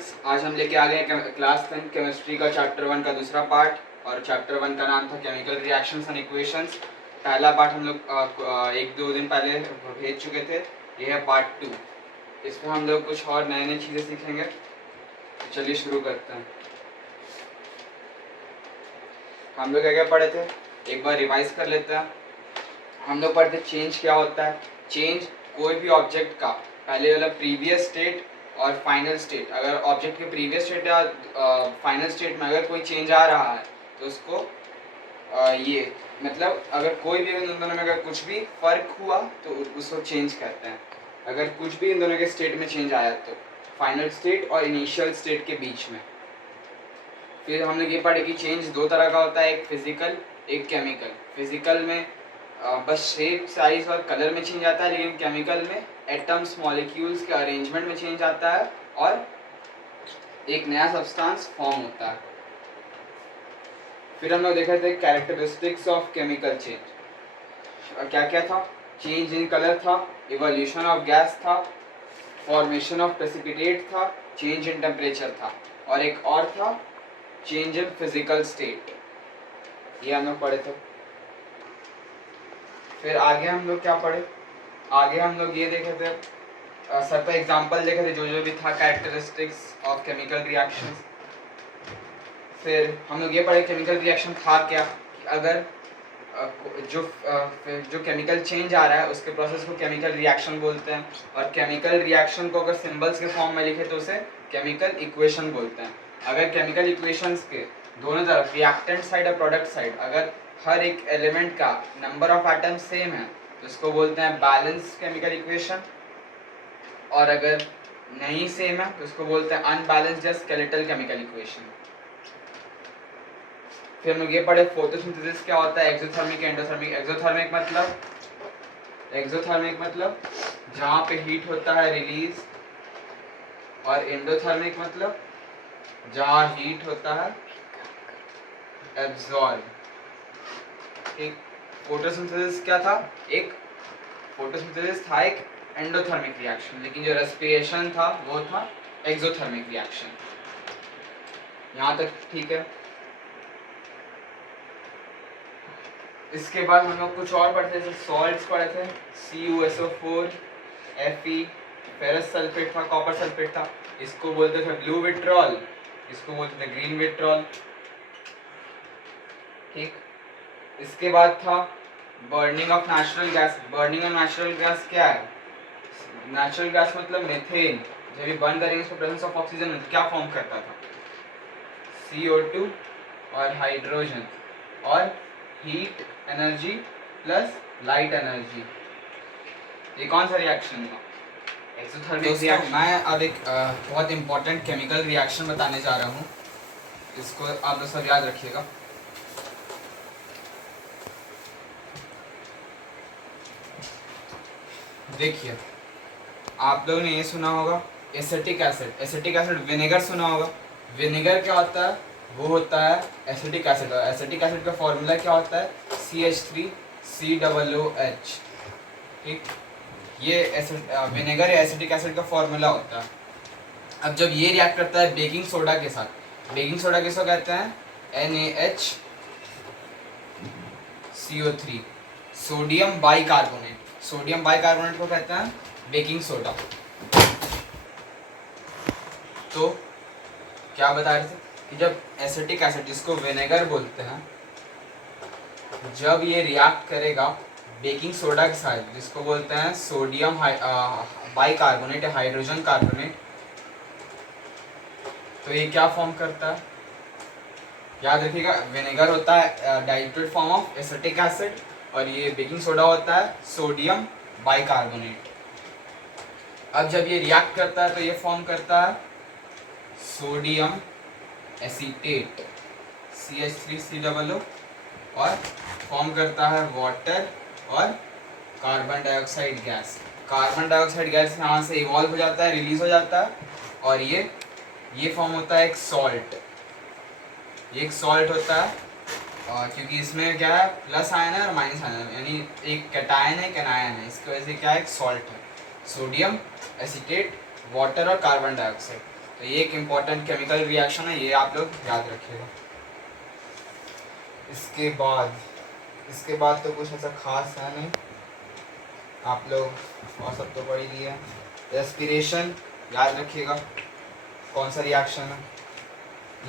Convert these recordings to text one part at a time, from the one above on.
Students, आज हम लेके आ गए क्लास 10 केमिस्ट्री का चैप्टर 1 का दूसरा पार्ट। और चैप्टर 1 का नाम था केमिकल रिएक्शंस एंड इक्वेशंस। पहला पार्ट हम लोग एक दो दिन पहले भेज चुके थे। ये है पार्ट 2। इसमें हम लोग कुछ और नए नए चीज़ें सीखेंगे। तो चलिए शुरू करते हैं। हम लोग क्या क्या पढ़े थे, एक बार रिवाइज कर लेते हैं। हम लोग पढ़ते चेंज क्या होता है। चेंज कोई भी ऑब्जेक्ट का पहले वाला प्रीवियस स्टेट और फाइनल स्टेट, अगर ऑब्जेक्ट के प्रीवियस स्टेट या फाइनल स्टेट में अगर कोई चेंज आ रहा है तो उसको ये मतलब अगर कोई भी इन दोनों में अगर कुछ भी फर्क हुआ तो उसको चेंज कहते हैं। अगर कुछ भी इन दोनों के स्टेट में चेंज आया तो फाइनल स्टेट और इनिशियल स्टेट के बीच में। फिर हम लोग ये पढ़े कि चेंज दो तरह का होता है, एक फिजिकल एक केमिकल। फिजिकल में बस शेप साइज और कलर में चेंज आता है, लेकिन केमिकल में एटम्स मॉलिक्यूल्स के अरेंजमेंट में चेंज आता है और एक नया सब्सटेंस फॉर्म होता है। फिर हम लोग देखा थे कैरेक्टरिस्टिक्स ऑफ केमिकल चेंज। क्या क्या था, चेंज इन कलर था, इवोल्यूशन ऑफ गैस था, फॉर्मेशन ऑफ प्रेसिपिटेट था, चेंज इन टेम्परेचर था, और एक और था चेंज इन फिजिकल स्टेट। ये हम लोग पढ़े थे। फिर आगे हम लोग क्या पढ़े, आगे हम लोग ये देखे थे, सब पे एग्जांपल देखे थे जो जो भी था कैरेक्टरिस्टिक्स ऑफ केमिकल रिएक्शंस। फिर हम लोग ये पढ़े केमिकल रिएक्शन था क्या, कि अगर जो केमिकल चेंज आ रहा है उसके प्रोसेस को केमिकल रिएक्शन बोलते हैं, और केमिकल रिएक्शन को अगर सिंबल्स के फॉर्म में लिखे तो उसे केमिकल इक्वेशन बोलते हैं। अगर केमिकल इक्वेशंस के दोनों तरफ रिएक्टेंट साइड और प्रोडक्ट साइड अगर हर एक एलिमेंट का नंबर ऑफ एटम्स सेम है तो उसको बोलते हैं बैलेंस केमिकल इक्वेशन, और अगर नहीं सेम है तो उसको बोलते हैं अनबैलेंस्ड या स्केलेटल केमिकल इक्वेशन। फिर हम लोग ये पढ़े फोटोसिंथेसिस क्या होता है, एक्सोथर्मिक एंडोथर्मिक। एक्सोथर्मिक मतलब जहाँ पे हीट होता है रिलीज, और एंडोथर्मिक मतलब जहाँ हीट होता है एब्जॉर्ब। ठीक, फोटोसिंथेसिस क्या था, एक फोटोसिंथेसिस था एक एंडोथर्मिक रिएक्शन, लेकिन जो रेस्पिरेशन था वो था एक्सोथर्मिक रिएक्शन। यहाँ तक ठीक है। इसके बाद हम लोग कुछ और पढ़ते थे, सॉल्ट्स पढ़े थे, CuSO4, Fe, फेरस सल्फेट था, कॉपर सल्फेट था। इसको बोलते थे ब्लू विट्रॉल, इसको बोलते थे ग्रीन विट्रॉल। ठीक, इसके बाद था burning of natural gas. Burning of natural gas क्या है, नेचुरल गैस मतलब मीथेन। जब ये बर्न करेंगे इसको प्रेजेंस ऑफ ऑक्सीजन क्या फॉर्म करता था, CO2 और हाइड्रोजन, और heat energy plus light energy. ये कौन सा रिएक्शन था, एक्सोथर्मिक रिएक्शन। मैं अब एक बहुत इंपॉर्टेंट केमिकल रिएक्शन बताने जा रहा हूँ, इसको आप लोग सब याद रखिएगा। देखिए, आप लोगों ने ये सुना होगा acetic acid. Acetic acid vinegar सुना होगा। विनेगर क्या होता है, वो होता है एसिटिक एसिड, और एसिटिक एसिड का फॉर्मूला क्या होता है CH3COOH। ठीक, ये विनेगर या एसिटिक एसिड का फॉर्मूला होता है। अब जब ये रिएक्ट करता है बेकिंग सोडा के साथ, बेकिंग सोडा किसको कहते हैं, NaHCO3, sodium bicarbonate. Sodium bicarbonate को कहते हैं बेकिंग सोडा। तो क्या बता रहे थे कि जब एसिटिक एसिड जिसको विनेगर बोलते हैं, जब ये रिएक्ट करेगा बेकिंग सोडा के साथ जिसको बोलते हैं सोडियम बाइकार्बोनेट या हाइड्रोजन कार्बोनेट, तो ये क्या फॉर्म करता है, याद रखिएगा विनेगर होता है diluted form of acetic acid, और ये बेकिंग सोडा होता है सोडियम बाइकार्बोनेट। अब जब ये रिएक्ट करता है तो ये फॉर्म करता है सोडियम एसीटेट CH3COO, और फॉर्म करता है वाटर और carbon dioxide gas. Carbon dioxide gas यहाँ से इवॉल्व हो जाता है, रिलीज हो जाता है, और ये फॉर्म होता है एक सॉल्ट। ये एक सॉल्ट होता है, और क्योंकि इसमें क्या है प्लस आयन है और माइनस आयन है, यानी एक कैटायन है एक एनायन है, इसकी वजह से क्या है एक सॉल्ट है, सोडियम एसीटेट, वाटर और कार्बन डाइऑक्साइड। तो ये एक इम्पॉर्टेंट केमिकल रिएक्शन है, ये आप लोग याद रखिएगा। इसके बाद तो कुछ ऐसा खास है नहीं, आप लोग और सब तो पढ़ ही लिए। रेस्पिरेशन याद रखिएगा कौन सा रिएक्शन है।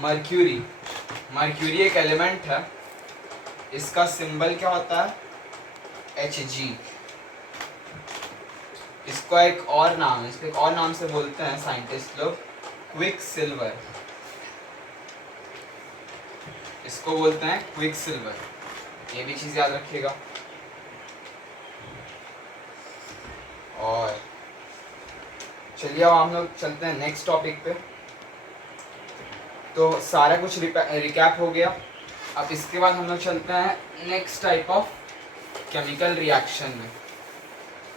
मर्क्यूरी एक एलिमेंट है, इसका सिंबल क्या होता है, Hg। इसको एक और नाम से बोलते हैं साइंटिस्ट लोग, क्विक सिल्वर। इसको बोलते हैं क्विक सिल्वर, ये भी चीज याद रखिएगा। और चलिए अब हम लोग चलते हैं नेक्स्ट टॉपिक पे। तो सारा कुछ रिकैप हो गया। अब इसके बाद हम लोग चलते हैं next type of chemical reaction में।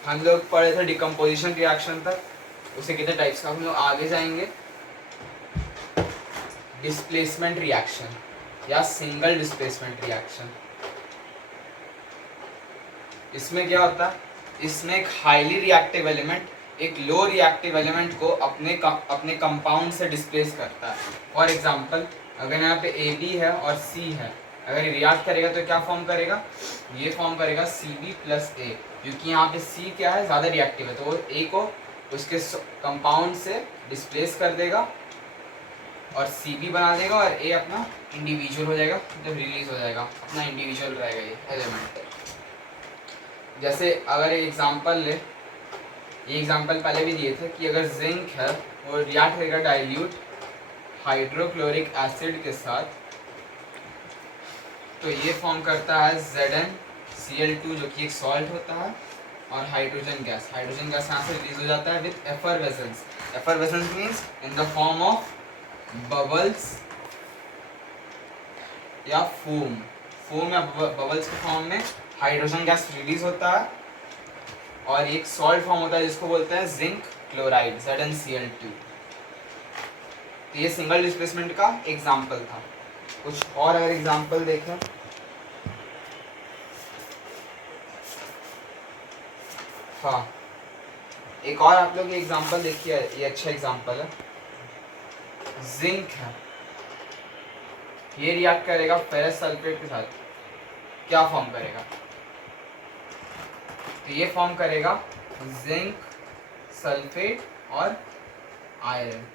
हम लोग पढ़े थे डिकम्पोजिशन रिएक्शन तक, उसे कितने टाइप्स का। हम लोग आगे जाएंगे डिस्प्लेसमेंट रिएक्शन या सिंगल डिस्प्लेसमेंट रिएक्शन। इसमें क्या होता है, इसमें एक हाईली रिएक्टिव एलिमेंट एक लो रिएक्टिव एलिमेंट को अपने कंपाउंड से डिस्प्लेस करता है। फॉर एग्जांपल अगर यहाँ पे AB है और C है, अगर ये रिएक्ट करेगा तो क्या फॉर्म करेगा, ये फॉर्म करेगा CB+A, क्योंकि यहाँ पे C क्या है, ज़्यादा रिएक्टिव है, तो वो A को उसके कंपाउंड से डिस्प्लेस कर देगा और CB बना देगा और A अपना इंडिविजुअल हो जाएगा, जब रिलीज हो जाएगा अपना इंडिविजुअल रहेगा ये एलिमेंट। जैसे अगर ये एग्जांपल ले, ये एग्जांपल पहले भी दिए थे कि अगर जिंक है वो रिएक्ट करेगा डाइल्यूट हाइड्रोक्लोरिक एसिड के साथ, तो ये फॉर्म करता है ZnCl2 जो कि एक सॉल्ट होता है, और हाइड्रोजन गैस यहाँ से रिलीज हो जाता है with effervescence. Effervescence means in the form of bubbles या फोम या बबल्स के फॉर्म में हाइड्रोजन गैस रिलीज होता है और एक सॉल्ट फॉर्म होता है जिसको बोलते हैं जिंक क्लोराइड ZnCl2। तो ये सिंगल डिस्प्लेसमेंट का एग्जाम्पल था। कुछ और अगर एग्जाम्पल देखें, हाँ एक और आप लोग ये एग्जाम्पल देखिए, ये अच्छा एग्जाम्पल है। जिंक है, ये रिएक्ट करेगा फेरस सल्फेट के साथ, क्या फॉर्म करेगा, तो ये फॉर्म करेगा जिंक सल्फेट और आयरन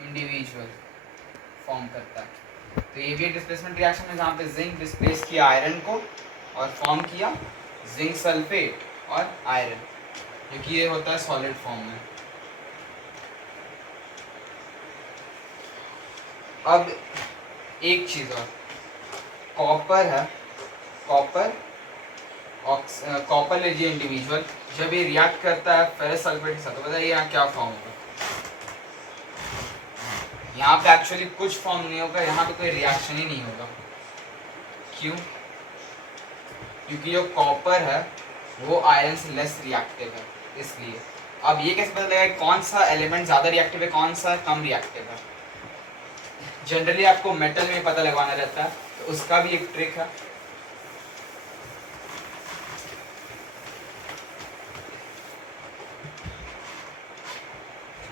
इंडिविजुअल फॉर्म करता है। तो ये भी एक डिस्प्लेसमेंट रिएक्शन है जहाँ पे जिंक डिस्प्लेस किया आयरन को और फॉर्म किया जिंक सल्फेट और आयरन, क्योंकि ये होता है सॉलिड फॉर्म में। अब एक चीज़ और, कॉपर है, कॉपर लीजिए इंडिविजुअल, जब ये रिएक्ट करता है फेरस सल्फेट के साथ, तो बताइए यहाँ क्या फॉर्म होगा। यहाँ पे एक्चुअली कुछ फॉर्म नहीं होगा, यहाँ पे कोई रिएक्शन ही नहीं होगा। क्यों? क्योंकि जो कॉपर है वो आयरन से लेस रिएक्टिव है, इसलिए। अब ये कैसे पता लगेगा कौन सा एलिमेंट ज़्यादा रिएक्टिव है, कौन सा कम रिएक्टिव है। जनरली आपको मेटल में पता लगवाना रहता है, तो उसका भी एक ट्रिक है।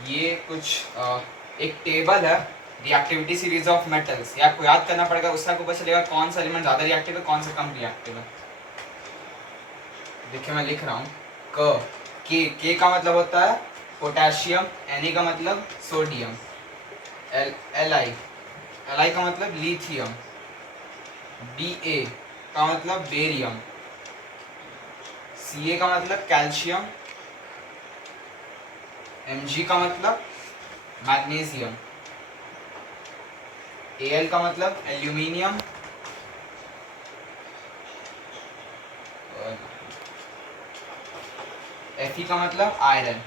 ये कुछ एक टेबल है, रिएक्टिविटी सीरीज ऑफ मेटल्स, ये आपको याद करना पड़ेगा, उससे आपको पता चलेगा कौन सा एलिमेंट ज़्यादा रिएक्टिव है, कौन सा कम रिएक्टिव है। देखिए मैं लिख रहा हूँ, के का मतलब होता है पोटेशियम, Na का मतलब सोडियम, Li का मतलब लिथियम, Ba का मतलब बेरियम, Ca का मतलब कैल्शियम, Mg का मतलब मैग्नीशियम, Al का मतलब एल्यूमिनियम, Fe का मतलब आयरन,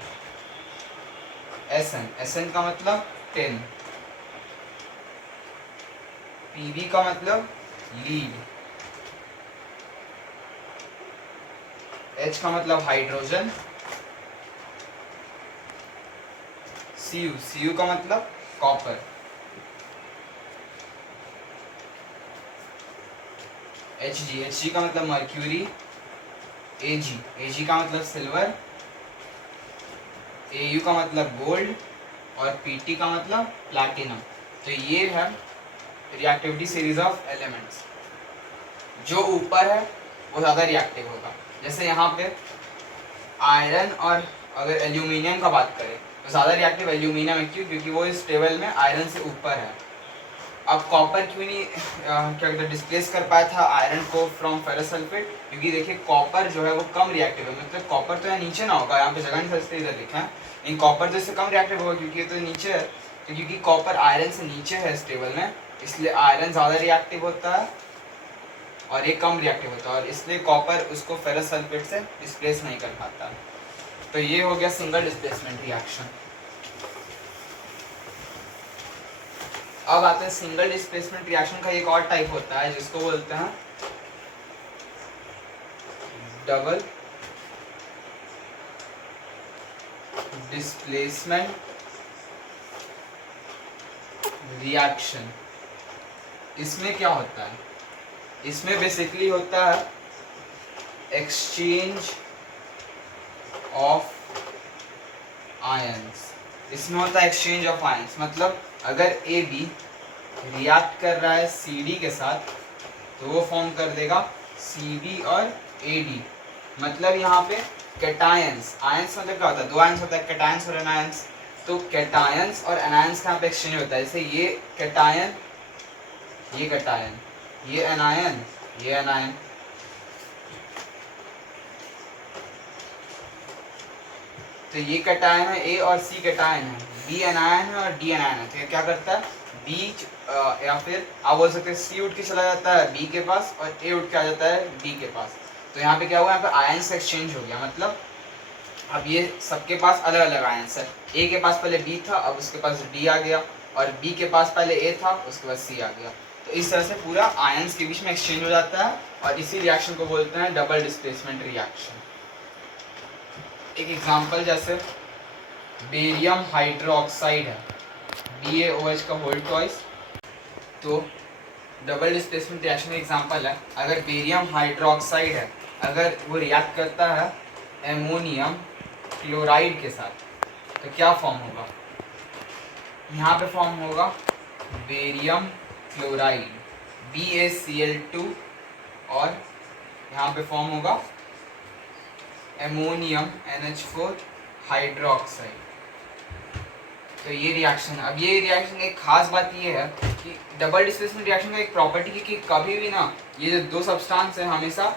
Sn का मतलब टिन, Pb का मतलब लीड, H का मतलब हाइड्रोजन, Cu का मतलब कॉपर, Hg का मतलब मर्क्यूरी, Ag का मतलब सिल्वर, Au का मतलब गोल्ड, और Pt का मतलब प्लैटिनम। तो ये है रिएक्टिविटी सीरीज ऑफ एलिमेंट्स। जो ऊपर है वो ज़्यादा रिएक्टिव होगा। जैसे यहाँ पे आयरन और अगर एल्यूमिनियम का बात करें तो ज़्यादा रिएक्टिव एल्यूमिनियम है। क्यों? क्योंकि वो इस टेबल में आयरन से ऊपर है। अब कॉपर क्यों नहीं क्या कहते हैं डिस्प्लेस कर पाया था आयरन को फ्रॉम फेरस सल्फेट? क्योंकि देखिए कॉपर जो है वो कम रिएक्टिव है। मतलब कॉपर तो यहाँ नीचे ना होगा, यहाँ पे जगह नहीं सकते इधर लिखा है, लेकिन कॉपर तो इससे कम रिएक्टिव होगा क्योंकि ये तो नीचे है। तो क्योंकि कॉपर आयरन से नीचे है इस टेबल में, इसलिए आयरन ज़्यादा रिएक्टिव होता है और ये कम रिएक्टिव होता है, और इसलिए कॉपर उसको फेरस सल्फेट से डिस्प्लेस नहीं कर पाता। तो ये हो गया सिंगल डिस्प्लेसमेंट रिएक्शन। अब आते हैं सिंगल डिस्प्लेसमेंट रिएक्शन का एक और टाइप होता है जिसको बोलते हैं डबल डिस्प्लेसमेंट रिएक्शन। इसमें क्या होता है? इसमें बेसिकली होता है एक्सचेंज ऑफ आयंस। इसमें होता है एक्सचेंज ऑफ आयंस, मतलब अगर ए बी रिएक्ट कर रहा है सी डी के साथ तो वो फॉर्म कर देगा सी डी और ए डी। मतलब यहाँ पे कैटायंस, आयंस मतलब क्या होता है? दो आयंस होता है, कैटायंस और एनायंस। तो कैटायंस और एनायंस का यहाँ पे एक्सचेंज होता है। जैसे ये कैटायन, ये कैटायन, ये एनायन, ये एनायन। तो ये कैटायन है ए और सी कैटायन है, बी एनायन है और डी एनायन है। तो ये क्या करता है? बी या फिर आप बोल सकते हैं सी उठ के चला जाता है बी के पास और ए उठ के आ जाता है डी के पास। तो यहाँ पे क्या हुआ? यहाँ पे आयंस एक्सचेंज हो गया। मतलब अब ये सबके पास अलग अलग आयंस है। ए के पास पहले बी था, अब उसके पास डी आ गया, और बी के पास पहले ए था, उसके बाद सी आ गया। तो इस तरह से पूरा आयंस के बीच में एक्सचेंज हो जाता है, और इसी रिएक्शन को बोलते हैं डबल डिस्प्लेसमेंट रिएक्शन। एक एग्जांपल जैसे बेरियम हाइड्रोक्साइड है, BaOH का होल ट्वाइस। तो डबल डिस्प्लेसमेंट रिएक्शन का एग्जांपल है, अगर बेरियम हाइड्रोक्साइड है, अगर वो रिएक्ट करता है एमोनियम क्लोराइड के साथ तो क्या फॉर्म होगा? यहाँ पे फॉर्म होगा बेरियम क्लोराइड BaCl2, और यहाँ पे फॉर्म होगा एमोनियम NH4 हाइड्रोक्साइड। तो ये रिएक्शन। अब ये रिएक्शन की एक खास बात ये है कि डबल डिस्प्लेसमेंट रिएक्शन का एक प्रॉपर्टी है कि कभी भी ना ये जो दो सब्सटेंस है हमेशा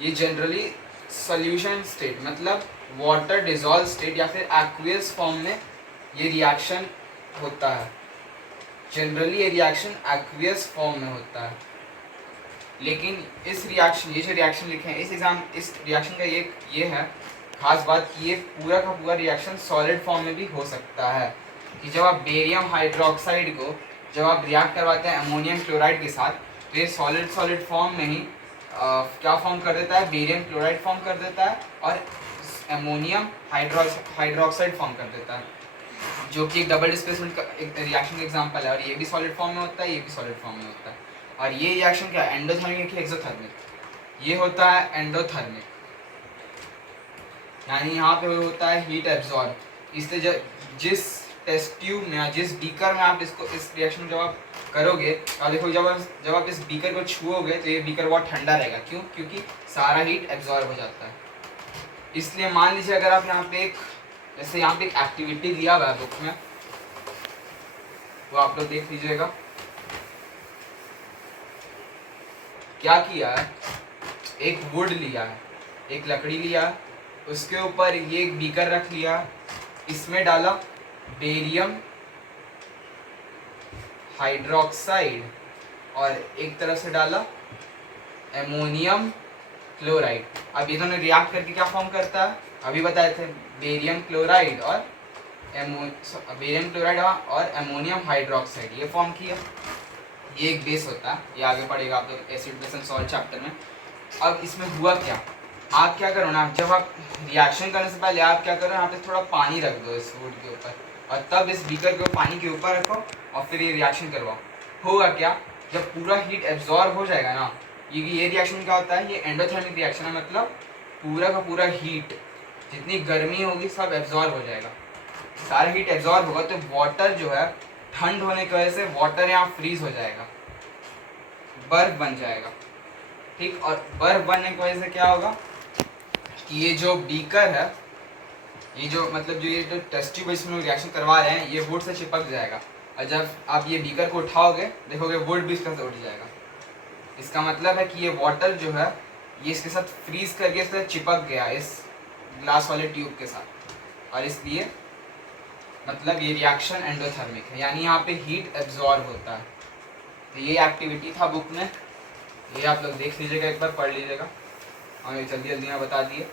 ये जनरली सॉल्यूशन स्टेट, मतलब वाटर डिजॉल्व स्टेट या फिर एक्वियस फॉर्म में ये रिएक्शन होता है। जनरली ये रिएक्शन एक्वियस फॉर्म में होता है, लेकिन इस रिएक्शन, ये जो रिएक्शन लिखे हैं इस रिएक्शन का ये है खास बात कि ये पूरा का पूरा रिएक्शन सॉलिड फॉर्म में भी हो सकता है। कि जब आप बेरियम हाइड्रोक्साइड को जब आप रिएक्ट करवाते हैं अमोनियम क्लोराइड के साथ तो ये सॉलिड फॉर्म में ही क्या फॉर्म कर देता है? बेरियम क्लोराइड फॉर्म कर देता है और अमोनियम हाइड्रोक्साइड फॉर्म कर देता है, जो कि एक डबल डिस्प्लेसमेंट का एक रिएक्शन का एग्जांपल है। और ये भी सॉलिड फॉर्म में होता है, ये भी सॉलिड फॉर्म में होता है। और ये रिएक्शन क्या है? एंडोथर्मिक या एक्सोथर्मिक? ये होता है एंडोथर्मिक, यानी यहाँ पे होता है हीट एब्जॉर्ब। इसलिए जिस टेस्ट ट्यूब में या जिस बीकर में आप इस रिएक्शन जब आप करोगे तो देखो जब आप इस बीकर को छुओगे तो ये बीकर बहुत ठंडा रहेगा। क्यों? क्योंकि सारा हीट एब्जॉर्ब हो जाता है। इसलिए मान लीजिए अगर आप यहाँ पे जैसे यहाँ पे एक एक्टिविटी दिया हुआ है बुक में, वो आप लोग देख लीजिएगा। क्या किया है? एक वुड लिया है, एक लकड़ी लिया, उसके ऊपर ये एक बीकर रख लिया, इसमें डाला बेरियम हाइड्रोक्साइड और एक तरफ से डाला एमोनियम क्लोराइड। अब ये दोनों रिएक्ट करके क्या फॉर्म करता है? अभी बताए थे बेरियम क्लोराइड और एमोनियम हाइड्रोक्साइड ये फॉर्म किया। ये एक बेस होता है, ये आगे पढ़ेगा आप लोग acid base and salt chapter में। अब इसमें हुआ क्या? आप क्या करो ना, जब आप रिएक्शन करने से पहले आप क्या करो, यहाँ पे थोड़ा पानी रख दो इस वुड के ऊपर, और तब इस बीकर को पानी के ऊपर रखो और फिर ये रिएक्शन करवाओ। होगा क्या? जब पूरा हीट एब्जॉर्ब हो जाएगा ना, ये रिएक्शन क्या होता है? ये एंडोथर्मिक रिएक्शन है, मतलब पूरा का पूरा हीट जितनी गर्मी होगी सब एब्जॉर्ब हो जाएगा। सारा हीट एब्जॉर्ब होगा तो वाटर जो है ठंड होने की वजह से वाटर यहाँ फ्रीज हो जाएगा, बर्फ बन जाएगा, ठीक। और बर्फ बनने की वजह से क्या होगा कि ये जो बीकर है, ये जो मतलब जो ये जो टेस्ट ट्यूब इसमें रिएक्शन करवा रहे हैं, ये वुड से चिपक जाएगा। और जब आप ये बीकर को उठाओगे देखोगे वुड भी इसके साथ उठ जाएगा। इसका मतलब है कि ये वाटर जो है ये इसके साथ फ्रीज करके इसके साथ चिपक गया इस ग्लास वाले ट्यूब के साथ, और इसलिए मतलब ये रिएक्शन एंडोथर्मिक है, यानी यहाँ पे हीट एब्जॉर्ब होता है। तो ये एक्टिविटी था बुक में, ये आप लोग देख लीजिएगा, एक बार पढ़ लीजिएगा, और ये जल्दी जल्दी मैं बता दिए।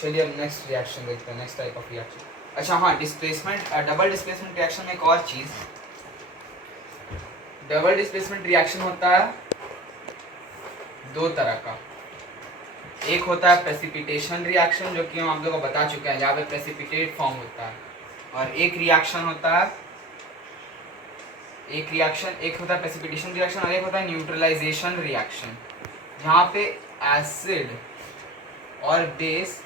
चलिए अब नेक्स्ट रिएक्शन देखते हैं, नेक्स्ट टाइप ऑफ रिएक्शन। अच्छा हाँ, डिस्प्लेसमेंट, डबल डिस्प्लेसमेंट रिएक्शन में एक और चीज़, डबल डिस्प्लेसमेंट रिएक्शन होता है दो तरह का। एक होता है प्रेसिपिटेशन रिएक्शन, जो कि हम आप लोगों को बता चुके हैं, जहाँ पे प्रेसिपिटेट फॉर्म होता है। और एक रिएक्शन होता है, एक होता है प्रेसिपिटेशन रिएक्शन और एक होता है न्यूट्रलाइजेशन रिएक्शन, जहाँ पे एसिड और बेस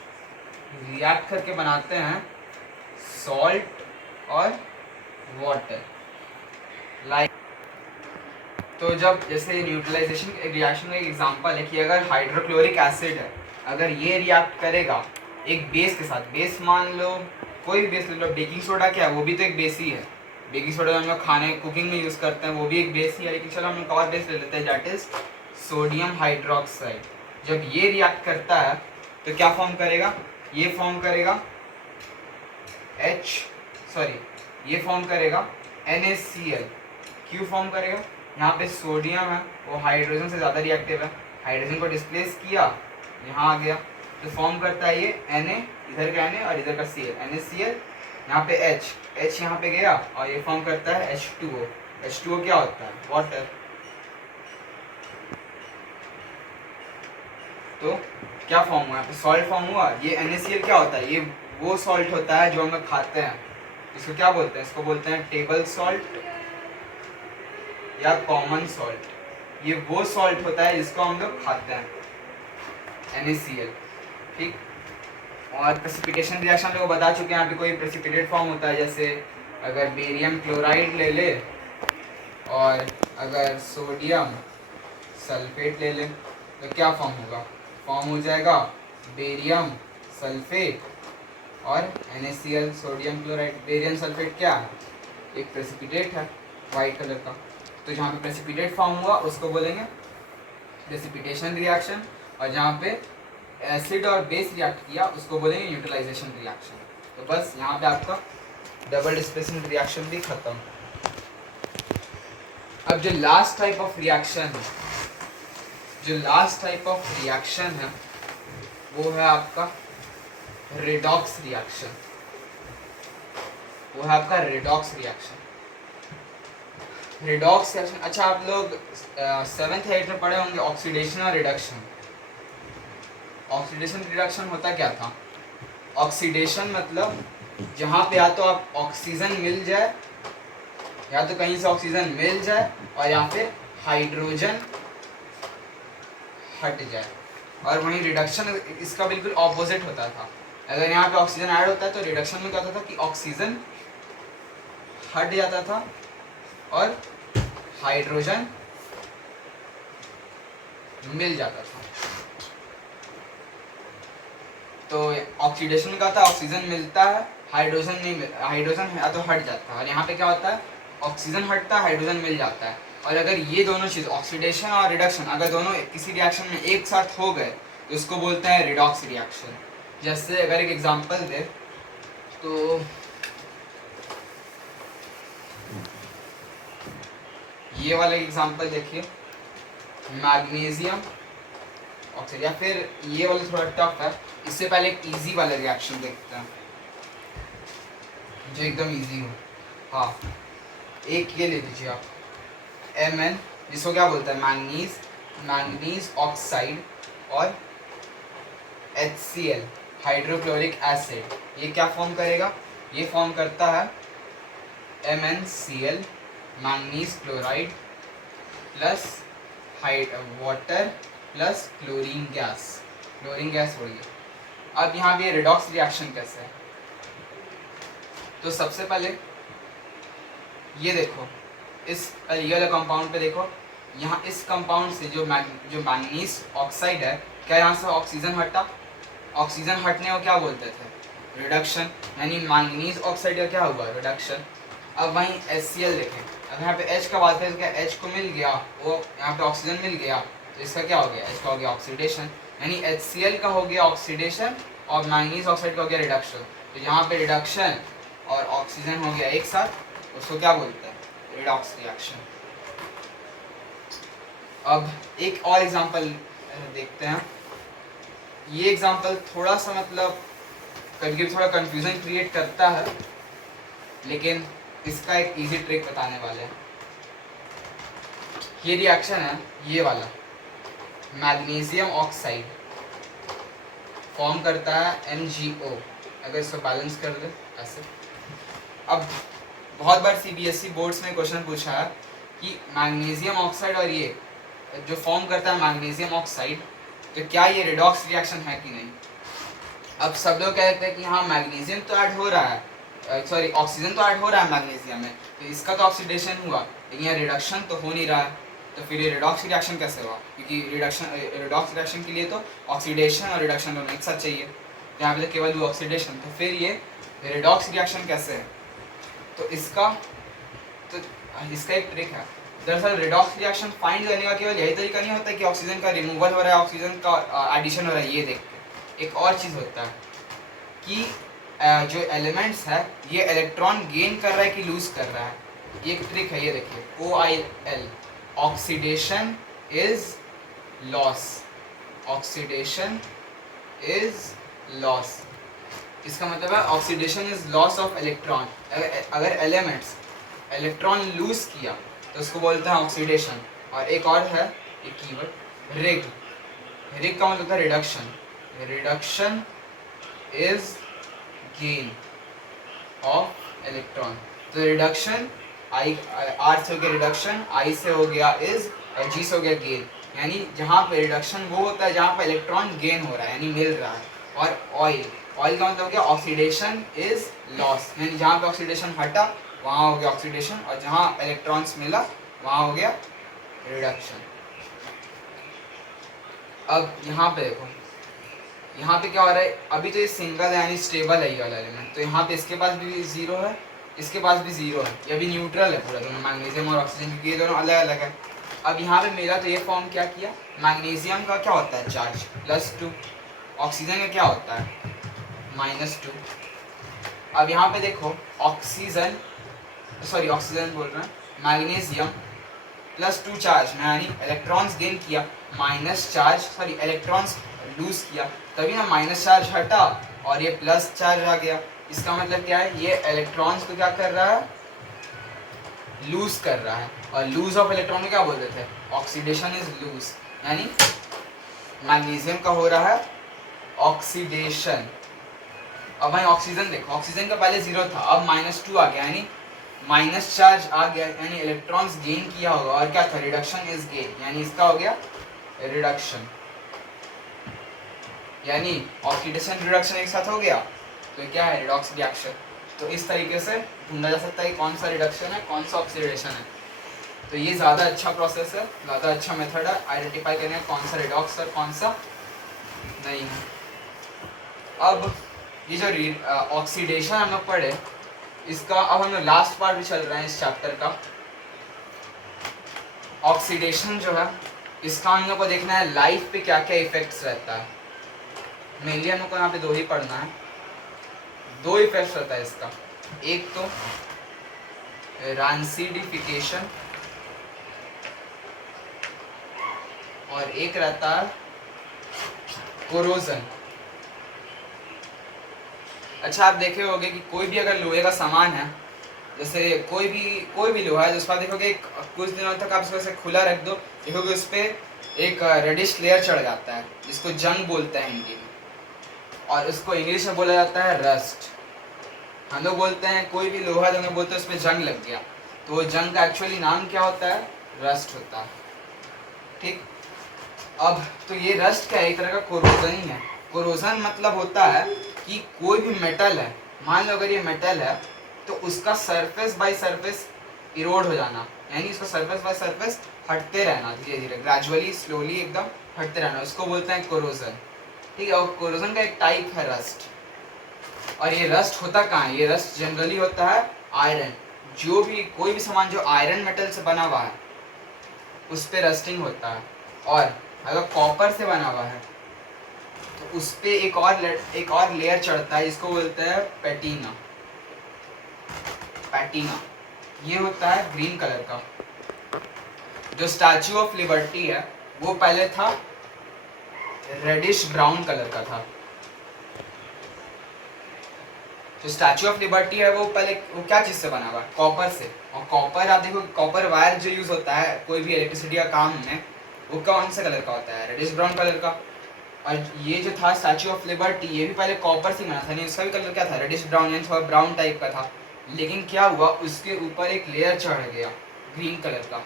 रिएक्ट करके बनाते हैं सॉल्ट और वाटर, लाइक। तो जब जैसे न्यूट्रलाइजेशन रिएक्शन का एक एग्जांपल है कि अगर हाइड्रोक्लोरिक एसिड है, अगर ये रिएक्ट करेगा एक बेस के साथ, बेस मान लो कोई भी बेस ले लो, बेकिंग सोडा क्या है, वो भी तो एक बेस ही है। बेकिंग सोडा हम लोग खाने कुकिंग में यूज़ करते हैं, वो भी एक बेस ही है। लेकिन चलो हम लोग और बेस ले लेते हैं, दैट इज सोडियम हाइड्रोक्साइड। जब ये रिएक्ट करता है तो क्या फॉर्म करेगा, ये फॉर्म करेगा ये फॉर्म करेगा NaCl। क्यों फॉर्म करेगा, यहाँ पे सोडियम है वो हाइड्रोजन से ज़्यादा रिएक्टिव है, हाइड्रोजन को डिस्प्लेस किया, यहाँ आ गया, तो फॉर्म करता है ये Na, इधर का Na और इधर का Cl, NaCl, यहाँ पे H यहाँ पे गया और ये फॉर्म करता है H2O। H2O क्या होता है, वाटर। तो क्या फॉर्म हुआ, सॉल्ट फॉर्म हुआ। ये NaCl क्या होता है, ये वो सॉल्ट होता है जो हम लोग खाते हैं, इसको क्या बोलते हैं, इसको बोलते हैं टेबल सॉल्ट या कॉमन सॉल्ट। ये वो सॉल्ट होता है जिसको हम लोग खाते हैं, NaCl, ठीक। और प्रेसिपिटेशन रिएक्शन लोग बता चुके हैं, यहाँ पे कोई प्रेसिपिटेट फॉर्म होता है, जैसे अगर बेरियम क्लोराइड ले ले और अगर सोडियम सल्फेट ले ले तो क्या फॉर्म होगा, फॉर्म हो जाएगा बेरियम सल्फेट और NaCl sodium chloride. Barium sulphate क्या है, एक प्रेसिपिटेट है वाइट कलर का, तो जहाँ पे प्रेसिपिटेट फॉर्म हुआ उसको बोलेंगे प्रेसिपिटेशन रिएक्शन, और जहाँ पे एसिड और बेस रिएक्ट किया उसको बोलेंगे न्यूट्रलाइजेशन रिएक्शन। तो बस यहाँ पे आपका डबल डिस्प्लेसमेंट रिएक्शन भी खत्म। अब जो लास्ट टाइप ऑफ रिएक्शन है, वो है आपका रेडॉक्स रिएक्शन। अच्छा, आप लोग 7th 8th में पढ़े होंगे ऑक्सीडेशन और रिडक्शन। ऑक्सीडेशन रिडक्शन होता क्या था, ऑक्सीडेशन मतलब जहाँ पे या तो आप ऑक्सीजन मिल जाए, या तो कहीं से ऑक्सीजन मिल जाए और यहाँ पे हाइड्रोजन हट जाए, और वहीं रिडक्शन इसका बिल्कुल ऑपोजिट होता था। अगर यहाँ पे ऑक्सीजन ऐड होता है तो रिडक्शन में क्या होता था कि ऑक्सीजन हट जाता था और हाइड्रोजन मिल जाता था। तो ऑक्सीडेशन में क्या होता है, ऑक्सीजन मिलता है, हाइड्रोजन नहीं मिल, हाइड्रोजन या तो हट जाता है, और यहाँ पे क्या होता है, ऑक्सीजन हटता है, हाइड्रोजन मिल जाता है। और अगर ये दोनों चीज़ ऑक्सीडेशन और रिडक्शन अगर दोनों किसी रिएक्शन में एक साथ हो गए तो इसको बोलते हैं रिडॉक्स रिएक्शन। जैसे अगर एक एग्जांपल दे तो ये वाला एग्जांपल देखिए, मैग्नीशियम ऑक्साइड, या फिर ये वाला थोड़ा टफ है, इससे पहले एक इजी वाला रिएक्शन देखते हैं जो एकदम इजी हो। हाँ, एक ये ले लीजिए आप, Mn, जिसको क्या बोलते हैं, मैंगनीज ऑक्साइड और HCl हाइड्रोक्लोरिक एसिड। ये क्या फॉर्म करेगा, ये फॉर्म करता है MnCl manganese chloride plus water plus chlorine gas हो रही है। अब यहाँ पे रिडॉक्स रिएक्शन कैसे है, तो सबसे पहले ये देखो, इस ये वाले कंपाउंड पे देखो, यहाँ इस कंपाउंड से जो मैंगनीज ऑक्साइड है, क्या यहाँ से ऑक्सीजन हटा, ऑक्सीजन हटने को क्या बोलते थे, रिडक्शन, यानी मैंगनीज ऑक्साइड का क्या हुआ, रिडक्शन। अब वहीं HCl देखें, अब यहाँ पे H का बात है, तो क्या H को मिल गया, वो यहाँ पे ऑक्सीजन मिल गया, तो इसका क्या हो गया, H का हो गया ऑक्सीडेशन, यानी HCl का हो गया ऑक्सीडेशन और मैंगनीज ऑक्साइड का हो गया रिडक्शन। तो यहाँ पे रिडक्शन और ऑक्सीजन हो गया एक साथ, उसको क्या बोलते हैं, रिडॉक्स रिएक्शन। अब एक और एग्जांपल देखते हैं। ये एग्जांपल थोड़ा सा मतलब कभी कभी थोड़ा कंफ्यूजन क्रिएट करता है, लेकिन इसका एक इजी ट्रिक बताने वाले हैं। ये रिएक्शन है, ये वाला मैग्नीशियम ऑक्साइड फॉर्म करता है MgO, अगर इसको बैलेंस कर दे ऐसे। अब बहुत बार CBSE बोर्ड्स में क्वेश्चन पूछा है कि मैग्नीशियम ऑक्साइड और ये जो फॉर्म करता है मैग्नीशियम ऑक्साइड, तो क्या ये रिडॉक्स रिएक्शन है कि नहीं। अब सब लोग कहते हैं कि हाँ मैग्नीशियम तो ऐड हो रहा है, सॉरी ऑक्सीजन तो ऐड हो रहा है मैग्नीशियम में, तो इसका तो ऑक्सीडेशन हुआ, लेकिन यहाँ रिडक्शन तो हो नहीं रहा है, तो फिर ये रिडॉक्स रिएक्शन कैसे हुआ, क्योंकि रिडॉक्स रिएक्शन के लिए तो ऑक्सीडेशन और रिडक्शन दोनों एक साथ चाहिए, यहाँ पे तो केवल हुआ ऑक्सीडेशन, तो फिर ये रिडॉक्स रिएक्शन कैसे है। तो इसका एक ट्रिक है। दरअसल रिडॉक्स रिएक्शन फाइंड करने का केवल यही तरीका नहीं होता कि ऑक्सीजन का रिमूवल हो रहा है, ऑक्सीजन का एडिशन हो रहा है, ये देख के एक और चीज़ होता है कि जो एलिमेंट्स है ये इलेक्ट्रॉन गेन कर रहा है कि लूज कर रहा है। ये एक ट्रिक है, ये देखिए OIL, oxidation is loss, oxidation is loss, इसका मतलब है oxidation is loss of electron. अगर एलिमेंट्स इलेक्ट्रॉन लूज किया तो उसको बोलते हैं ऑक्सीडेशन। और एक और है एक कीवर्ड रिग, रिग का मतलब है reduction, reduction is gain of electron. तो रिडक्शन R से हो गया रिडक्शन, I से हो गया इज और G से हो गया गेन, यानी जहाँ पे रिडक्शन वो होता है जहाँ पे इलेक्ट्रॉन गेन हो रहा है यानी मिल रहा है। और ऑयल का मतलब क्या, ऑक्सीडेशन इज लॉस, यानी जहाँ पे ऑक्सीडेशन हटा वहाँ हो गया ऑक्सीडेशन, और जहाँ इलेक्ट्रॉन्स मिला वहाँ हो गया रिडक्शन। अब यहाँ पे देखो, यहाँ पे क्या हो रहा है, अभी तो ये सिंगल है यानी स्टेबल है ये वाला एलिमेंट, तो यहाँ पे इसके पास भी 0 है, इसके पास भी 0 है, ये भी न्यूट्रल है पूरा दोनों, मैग्नीशियम और ऑक्सीजन, क्योंकि ये दोनों अलग अलग है। अब यहाँ पे मेरा तो ये फॉर्म क्या किया, मैग्नीशियम का क्या होता है चार्ज +2, ऑक्सीजन का क्या होता है -2। अब यहाँ पे देखो ऑक्सीजन बोल रहे हैं, मैग्नीशियम +2 चार्ज में, यानी इलेक्ट्रॉन्स गेन किया, इलेक्ट्रॉन्स लूज किया, तभी ना माइनस चार्ज हटा और ये प्लस चार्ज आ गया। इसका मतलब क्या है, ये इलेक्ट्रॉन्स को क्या कर रहा है, लूज कर रहा है, और लूज ऑफ इलेक्ट्रॉन को क्या बोलते थे, ऑक्सीडेशन इज लूज, यानी मैग्नीशियम का हो रहा है ऑक्सीडेशन। अब भाई ऑक्सीजन देखो, ऑक्सीजन का पहले 0 था, अब -2 आ गया, यानी माइनस चार्ज आ गया, यानी इलेक्ट्रॉन्स गेन किया होगा, और क्या था, रिडक्शन इज गेन, यानी इसका हो गया रिडक्शन, यानी ऑक्सीडेशन रिडक्शन एक साथ हो गया, तो क्या है, रिडॉक्स रिएक्शन। तो इस तरीके से ढूंढा जा सकता है कि कौन सा रिडक्शन है, कौन सा ऑक्सीडेशन है। तो ये ज़्यादा अच्छा प्रोसेस है, ज़्यादा अच्छा मेथड है आइडेंटिफाई करने का कौन सा रिडॉक्स और कौन सा नहीं है। अब ये जो ऑक्सीडेशन हम लोग पढ़े, इसका अब हम लोग लास्ट पार्ट भी चल रहे हैं इस चैप्टर का। ऑक्सीडेशन जो है, इसका हम लोग को देखना है लाइफ पे क्या क्या इफेक्ट्स रहता है। मेनली हम लोग को यहाँ पे 2 ही पढ़ना है, 2 इफेक्ट्स रहता है इसका। एक तो रैंसिडिफिकेशन और एक रहता है कोरोजन। अच्छा, आप देखे होंगे कि कोई भी अगर लोहे का सामान है, जैसे कोई भी लोहा है, जिसका देखोगे कुछ दिनों तक आप इसको ऐसे खुला रख दो, देखोगे उस पर एक रेडिश लेयर चढ़ जाता है, जिसको जंग बोलते हैं हिंदी में, और उसको इंग्लिश में बोला जाता है रस्ट। हम लोग बोलते हैं कोई भी लोहा जो हम बोलते हैं उस पर जंग लग गया, तो वो जंग का एक्चुअली नाम क्या होता है, रस्ट होता है। ठीक, अब तो ये रस्ट क्या है, एक तरह का कोरोजन ही है। कोरोजन मतलब होता है कि कोई भी मेटल है, मान लो अगर ये मेटल है तो उसका सरफेस बाय सरफेस इरोड हो जाना, यानी उसका सरफेस बाय सरफेस हटते रहना, धीरे धीरे ग्रेजुअली स्लोली एकदम हटते रहना, उसको बोलते हैं कोरोजन। ठीक है, और कोरोजन का एक टाइप है रस्ट। और ये रस्ट होता कहाँ है? ये रस्ट जनरली होता है आयरन, जो भी कोई भी सामान जो आयरन मेटल से बना हुआ है उस पे रस्टिंग होता है। और अगर कॉपर से बना हुआ है तो उस पे एक और लेयर चढ़ता है जिसको बोलते हैं पैटीना। पैटीना ये होता है ग्रीन कलर का। जो स्टैचू ऑफ लिबर्टी है वो पहले था रेडिश ब्राउन कलर का था। जो स्टैचू ऑफ लिबर्टी है वो पहले वो क्या चीज से बना हुआ है? कॉपर से। और कॉपर आप देखो, कॉपर वायर जो यूज होता है कोई भी इलेक्ट्रिसिटी का काम में, वो कौन से कलर का होता है? रेडिश ब्राउन कलर का। और ये जो था स्टैचू ऑफ लिबर्टी, ये भी पहले कॉपर से बना था, नहीं उसका भी कलर क्या था? रेडिश ब्राउन, यानी थोड़ा ब्राउन टाइप का था। लेकिन क्या हुआ, उसके ऊपर एक लेयर चढ़ गया ग्रीन कलर का,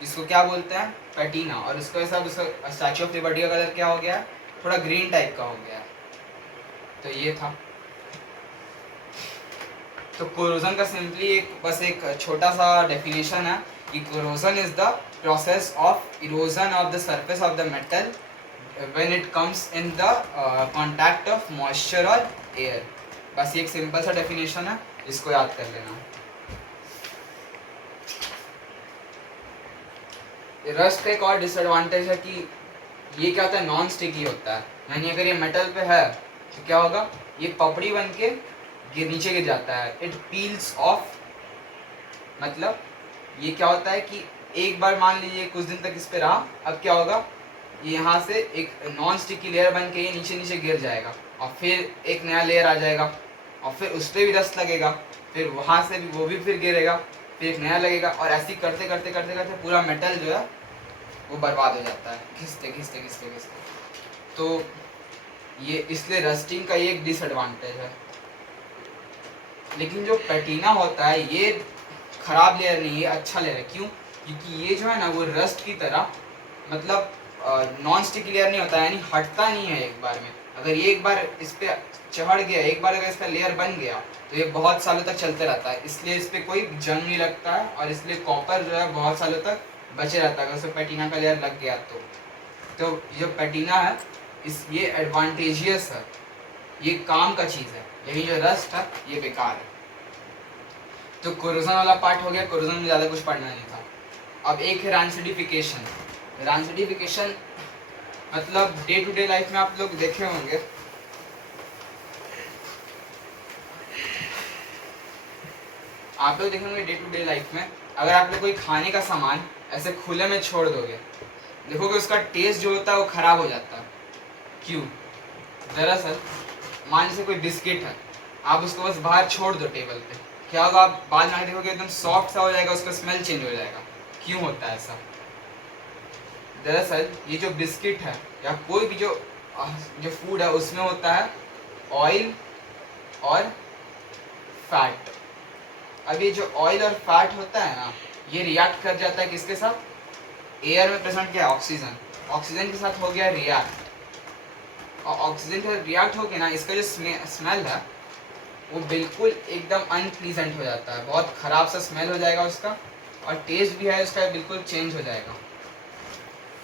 जिसको क्या बोलते हैं? पैटीना। और उसके हिसाब उसका स्टैचू ऑफ लिबर्टी का कलर क्या हो गया? थोड़ा ग्रीन टाइप का हो गया। तो ये था। तो कोरोजन का सिंपली एक छोटा सा डेफिनेशन है कि corrosion is the process of erosion of the surface of the metal when it comes in the contact of moisture और एयर। बस ये एक सिंपल सा डेफिनेशन है, इसको याद कर लेना। रस्ट का एक और डिसएडवांटेज है कि ये क्या होता है? नॉन स्टिकी होता है, यानी अगर ये मेटल पे है तो क्या होगा? ये पपड़ी बन के नीचे गिर जाता है। इट पील्स ऑफ, मतलब ये क्या होता है कि एक बार मान लीजिए कुछ दिन तक इस पे रहा, अब क्या होगा? यहाँ से एक नॉन स्टिकी लेयर बन के ये नीचे नीचे गिर जाएगा, और फिर एक नया लेयर आ जाएगा, और फिर उस पर भी रस्ट लगेगा, फिर वहाँ से भी वो भी फिर गिरेगा, फिर एक नया लगेगा, और ऐसे ही करते करते करते करते पूरा मेटल जो है वो बर्बाद हो जाता है, घिसते घिसते घिसते घिसते। तो ये इसलिए रस्टिंग का ये एक डिसएडवांटेज है। लेकिन जो पैटीना होता है ये खराब लेयर नहीं, ये अच्छा लेयर है। क्यों? क्योंकि ये जो है ना वो रस्ट की तरह, मतलब नॉन स्टिकी लेयर नहीं होता है, यानी हटता नहीं है एक बार में। अगर ये एक बार इस पे चढ़ गया, एक बार अगर इसका लेयर बन गया तो ये बहुत सालों तक चलते रहता है, इसलिए इस पर कोई जंग नहीं लगता है, और इसलिए कॉपर जो है बहुत सालों तक बचे रहता है अगर उसमें पैटीना का लेयर लग गया तो जो पैटीना है ये एडवांटेजियस है, ये काम का चीज़ है। यही जो रस्ट है ये बेकार है। तो कोरोजन वाला पार्ट हो गया, कोरोजन में ज़्यादा कुछ पढ़ना नहीं था। अब एक है रैंसिडिफिकेशन। रैंसिडिफिकेशन मतलब डे टू डे लाइफ में आप लोग देखे होंगे, आप लोग देखेंगे डे टू डे लाइफ में, अगर आप लोग कोई खाने का सामान ऐसे खुले में छोड़ दोगे, देखोगे उसका टेस्ट जो होता है वो खराब हो जाता है। क्यों? दरअसल मान लीजिए कोई बिस्किट है, आप उसको बस बाहर छोड़ दो टेबल पे, क्या होगा? आप बाद में देखोगे एकदम सॉफ्ट सा हो जाएगा, उसका स्मेल चेंज हो जाएगा। क्यों होता है ऐसा? दरअसल ये जो बिस्किट है या कोई भी जो फूड है उसमें होता है ऑयल और फैट। अब ये जो ऑयल और फैट होता है ना, ये रिएक्ट कर जाता है किसके साथ? एयर में प्रेजेंट क्या है? ऑक्सीजन। ऑक्सीजन के साथ हो गया रिएक्ट, और ऑक्सीजन के साथ रिएक्ट होके ना इसका जो स्मेल है वो बिल्कुल एकदम अनप्लीजेंट हो जाता है, बहुत ख़राब सा स्मेल हो जाएगा उसका, और टेस्ट भी है उसका बिल्कुल चेंज हो जाएगा।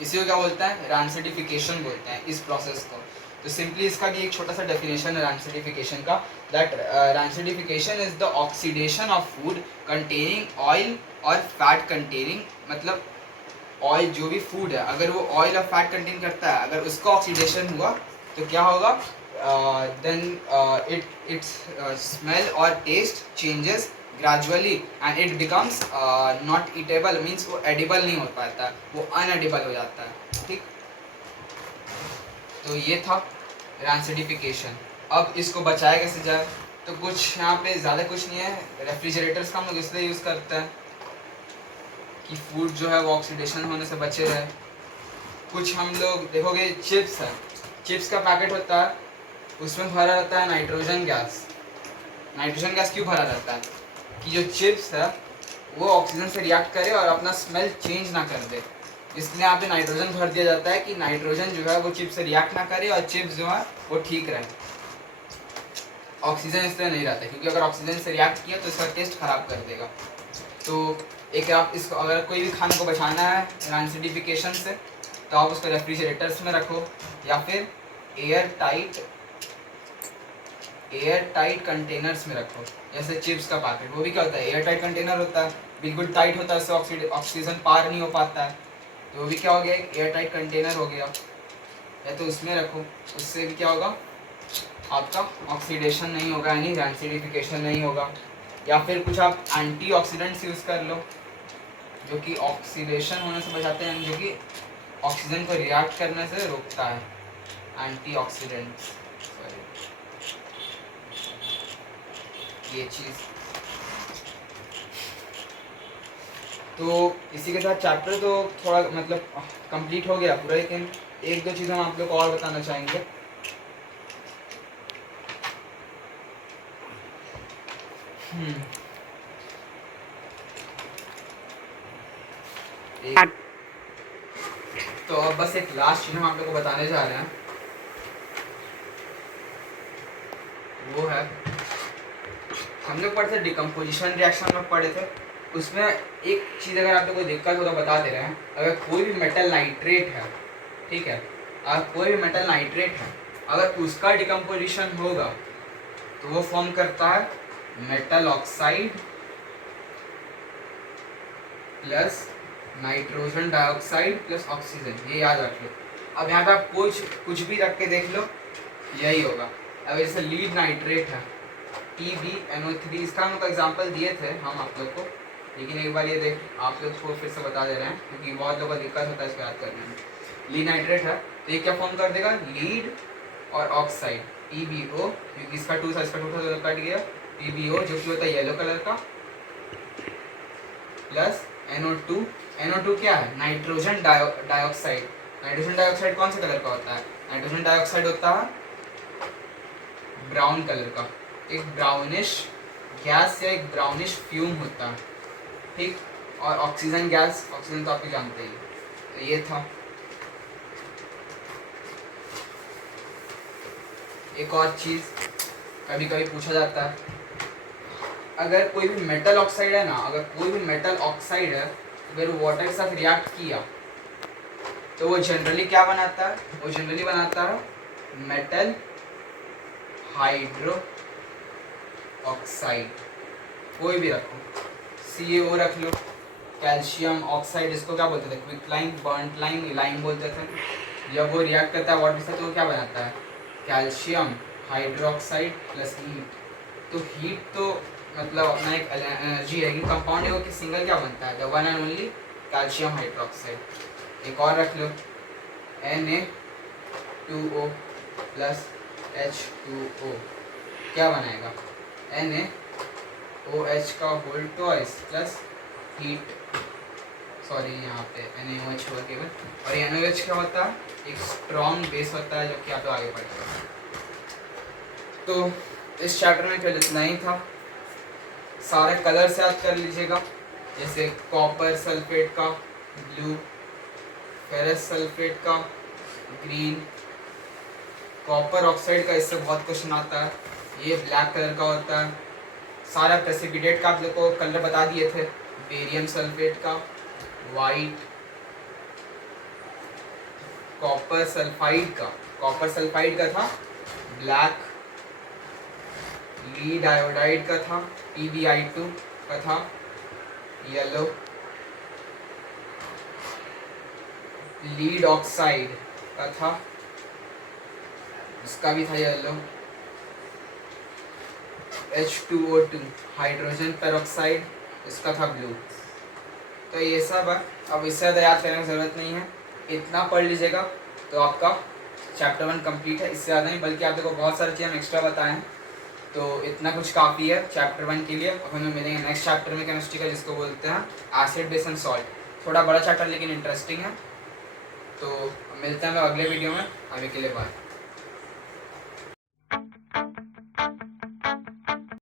इसी को क्या बोलते हैं? रैंसिडिफिकेशन बोलते हैं इस प्रोसेस को। तो सिंपली इसका भी एक छोटा सा डेफिनेशन है रैंसिडिफिकेशन का, that rancidification is the oxidation of food containing oil और फैट कंटेनिंग, मतलब ऑयल जो भी फूड है अगर वो ऑयल और फैट कंटेन करता है, अगर उसका ऑक्सीडेशन हुआ तो क्या होगा? देन इट्स स्मेल और taste changes gradually and it becomes not eatable, means वो एडिबल नहीं हो पाता है, वो अनएडिबल हो जाता है। ठीक, तो ये था रैंसिडिफिकेशन। अब इसको बचाया कैसे जाए? तो कुछ यहाँ पे ज़्यादा कुछ नहीं है, रेफ्रिजरेटर्स का हम लोग इसलिए यूज़ करते हैं कि फूड जो है वो ऑक्सीडेशन होने से बचे रहे। कुछ हम लोग देखोगे चिप्स है, चिप्स का पैकेट होता है, उसमें भरा रहता है नाइट्रोजन गैस। नाइट्रोजन गैस क्यों भरा रहता है? कि जो चिप्स है वो ऑक्सीजन से रिएक्ट करे और अपना स्मेल चेंज ना कर दे। इसलिए यहाँ पे नाइट्रोजन भर दिया जाता है कि नाइट्रोजन जो है वो चिप्स से रिएक्ट ना करे और चिप्स जो है वो ठीक रहे। ऑक्सीजन इसलिए नहीं रहता क्योंकि अगर ऑक्सीजन से रिएक्ट किया तो इसका टेस्ट खराब कर देगा। तो एक आप इसको अगर कोई भी खाने को बचाना है रैंसिडिफिकेशन से तो आप उसको रेफ्रिजरेटर्स में रखो या फिर एयर टाइट कंटेनर्स में रखो। जैसे चिप्स का पैकेट, वो भी क्या होता है, एयर टाइट कंटेनर होता है, बिल्कुल टाइट होता है, उससे ऑक्सीजन पार नहीं हो पाता है, तो वो भी क्या हो गया, एक एयर टाइट कंटेनर हो गया। या तो उसमें रखो, उससे भी क्या होगा, आपका ऑक्सीडेशन नहीं होगा, यानी रैंसिडिफिकेशन नहीं होगा। या फिर कुछ आप एंटीऑक्सीडेंट्स यूज़ कर लो जो कि ऑक्सीडेशन होने से बचाते हैं, जो कि ऑक्सीजन को रिएक्ट करने से रोकता है, एंटीऑक्सीडेंट्स। ये चीज़ तो इसी के साथ चैप्टर तो थोड़ा मतलब कंप्लीट हो गया पूरा, लेकिन एक दो चीज़ हम आप लोग को और बताना चाहेंगे। तो अब बस एक लास्ट चीज़ हम आप लोग को बताने जा रहे हैं, वो है हम लोग पढ़े थे डिकम्पोजिशन रिएक्शन में पढ़े थे, उसमें एक चीज़ अगर आप लोग को दिक्कत हो तो बता दे रहे हैं। अगर कोई भी मेटल नाइट्रेट है, ठीक है, अगर कोई भी मेटल नाइट्रेट है, अगर उसका डिकम्पोजिशन होगा तो वो फॉर्म करता है metal oxide plus nitrogen dioxide plus oxygen. ये याद रख लो। अब यहाँ पे आप कुछ भी रख के देख लो, यही होगा। अब जैसे लीड नाइट्रेट है PbNO3, इसका हम लोग एग्जाम्पल दिए थे हम आप लोग को, लेकिन एक बार ये देख आप लोग को फिर से बता दे रहे हैं क्योंकि बहुत लोगों को दिक्कत होता है इसको याद करने में। लीड नाइट्रेट है तो ये क्या फॉर्म कर देगा, लीड और ऑक्साइड PbO, क्योंकि इसका 2 था इसका 2 था तो कट गया, PbO जो कि होता है येलो कलर का, प्लस NO2 क्या है, नाइट्रोजन डाइऑक्साइड। नाइट्रोजन डाइऑक्साइड कौन से कलर का होता है, नाइट्रोजन डाइऑक्साइड होता है ब्राउन कलर का, एक ब्राउनिश गैस या एक ब्राउनिश फ्यूम होता है, ठीक। और ऑक्सीजन गैस, ऑक्सीजन तो आप जानते ही। तो ये था। एक और चीज़ कभी कभी पूछा जाता है, अगर कोई भी मेटल ऑक्साइड है ना, अगर कोई भी मेटल ऑक्साइड है, अगर वो वाटर के साथ रिएक्ट किया तो वो जनरली क्या बनाता है, वो जनरली बनाता है मेटल हाइड्रो ऑक्साइड। कोई भी रखो, CaO रख लो, कैल्शियम ऑक्साइड, इसको क्या बोलते थे, क्विकलाइन, बर्नट लाइन, लाइन बोलते थे। जब वो रिएक्ट करता है वाटर के साथ तो वो क्या बनाता है, कैल्शियम हाइड्रोक्साइड प्लस हीट। तो हीट तो मतलब अपना एक एनर्जी है कि कंपाउंड है वो कि सिंगल क्या बनता है, the one and only calcium hydroxide. एक और रख लो Na2O प्लस H2O, क्या बनाएगा, NaOH का whole twice plus heat, sorry यहाँ पे NaOH हुआ केवल, और ये NaOH क्या होता है, एक स्ट्रॉन्ग बेस होता है, जो कि आप लोग आगे पढ़ते हैं। तो इस चैप्टर में केवल इतना ही था। सारे कलर्स याद कर लीजिएगा, जैसे कॉपर सल्फेट का ब्लू, फेरस सल्फेट का ग्रीन, कॉपर ऑक्साइड का इससे बहुत क्वेश्चन आता है, ये ब्लैक कलर का होता है। सारा प्रेसिपिटेट का आप लोग को कलर बता दिए थे, बेरियम सल्फेट का वाइट, कॉपर सल्फाइड का था ब्लैक, लीड आयोडाइड का था PbI2 का था येलो, लीड ऑक्साइड का था, इसका भी था येलो, H2O2 हाइड्रोजन पेरोक्साइड, इसका था ब्लू। तो ये सब है, अब इससे ज़्यादा याद करने की ज़रूरत नहीं है, इतना पढ़ लीजिएगा तो आपका चैप्टर 1 कंप्लीट है। इससे ज़्यादा नहीं, बल्कि आप देखो बहुत सारी चीज़ें हम एक्स्ट्रा बताएं हैं, तो इतना कुछ काफ़ी है चैप्टर 1 के लिए। अब हम लोग मिलेंगे नेक्स्ट चैप्टर में केमिस्ट्री का, जिसको बोलते हैं एसिड बेस एंड सॉल्ट। थोड़ा बड़ा चैप्टर लेकिन इंटरेस्टिंग है। तो मिलते हैं हम अगले वीडियो में, अभी के लिए बाय।